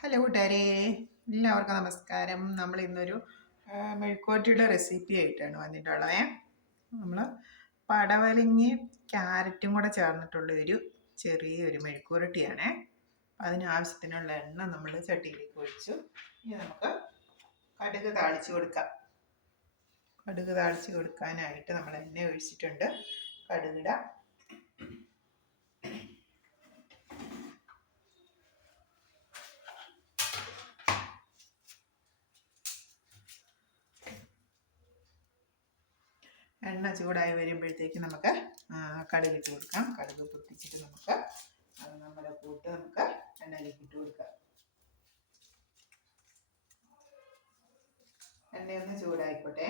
Hello കൂട്ടുകാരെ, എല്ലാവർക്കും നമസ്കാരം. നമ്മൾ ഇന്നൊരു മെഴുക്കുവരട്ടിയുടെ റെസിപ്പി ആയിട്ടാണ് വന്നിട്ടുള്ളത്. നമ്മൾ പടവലങ്ങി ക്യാരറ്റും കൂടെ ചേർന്നിട്ടുള്ള ഒരു ചെറിയൊരു മെഴുക്കുവരട്ടിയാണ്. അതിനാവശ്യത്തിനുള്ള എണ്ണ നമ്മൾ ചട്ടിയിലേക്ക് ഒഴിച്ചു. ഇനി നമുക്ക് കടുക് താളിച്ച് കൊടുക്കാം. കടുക് താളിച്ച് കൊടുക്കാനായിട്ട് നമ്മൾ എണ്ണ ഒഴിച്ചിട്ടുണ്ട്. കടുകിടാം. എണ്ണ ചൂടായി വരുമ്പോഴത്തേക്ക് നമുക്ക് കടുകിട്ട് കൊടുക്കാം. കടുക് പൊട്ടിച്ചിട്ട് നമുക്ക് അത് നമ്മുടെ കൂട്ട് നമുക്ക് എണ്ണയിലേക്ക് ഇട്ട് കൊടുക്കാം. എണ്ണയൊന്ന് ചൂടായിക്കോട്ടെ.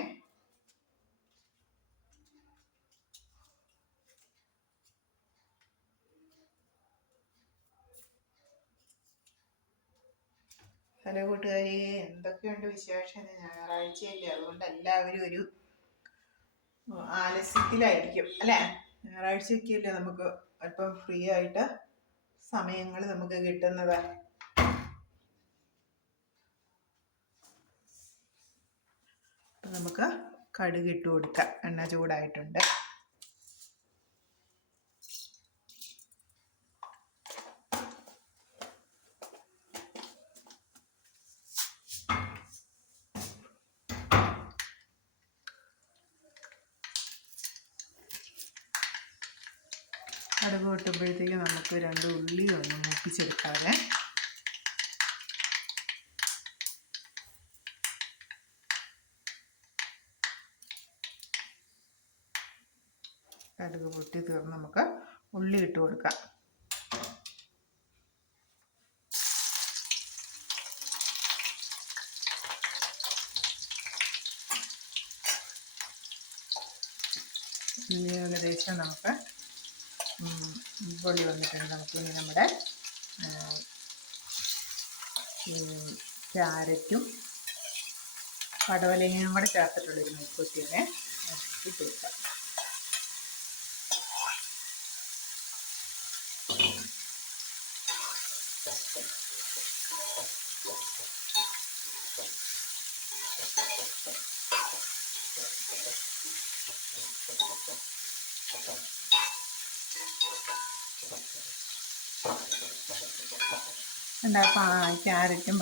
ഹലോ കൂട്ടുകാരി, എന്തൊക്കെയുണ്ട് വിശേഷം? ഞായറാഴ്ചയല്ലേ, അതുകൊണ്ട് എല്ലാവരും ഒരു ആലസ്യത്തിലായിരിക്കും അല്ലേ? ഞായറാഴ്ചയൊക്കെയല്ലേ നമുക്ക് അല്പം ഫ്രീ ആയിട്ട് സമയങ്ങൾ നമുക്ക് കിട്ടുന്നത്. അപ്പം നമുക്ക് കടുക് ഇട്ട് കൊടുക്കാം. എണ്ണ ചൂടായിട്ടുണ്ട്. കടുക് പൊട്ടുമ്പോഴത്തേക്ക് നമുക്ക് 2 ഉള്ളി ഒന്ന് മൂപ്പിച്ചെടുക്കാതെ. കടുക് പൊട്ടി തീർന്ന് നമുക്ക് ഉള്ളി ഇട്ട് കൊടുക്കാം. ഉള്ളി ഏകദേശം നമുക്ക് പൊടി വന്നിട്ടുണ്ട്. നമുക്കിനി നമ്മുടെ ക്യാരറ്റും പടവലങ്ങയും കൂടെ ചേർത്തിട്ടുള്ളൊരു മെഴുക്കുവരട്ടിയെ ഇട്ട് കൊടുക്കാം. ക്യാരറ്റും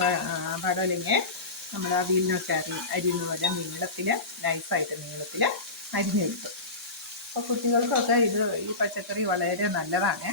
പടവലങ്ങയും നമ്മൾ അവിയലിനൊക്കെ അരിയുന്ന പോലെ നീളത്തിൽ, നൈസായിട്ട് നീളത്തിൽ അരിഞ്ഞെടുക്കും. അപ്പോൾ കുട്ടികൾക്കൊക്കെ ഈ പച്ചക്കറി വളരെ നല്ലതാണ്.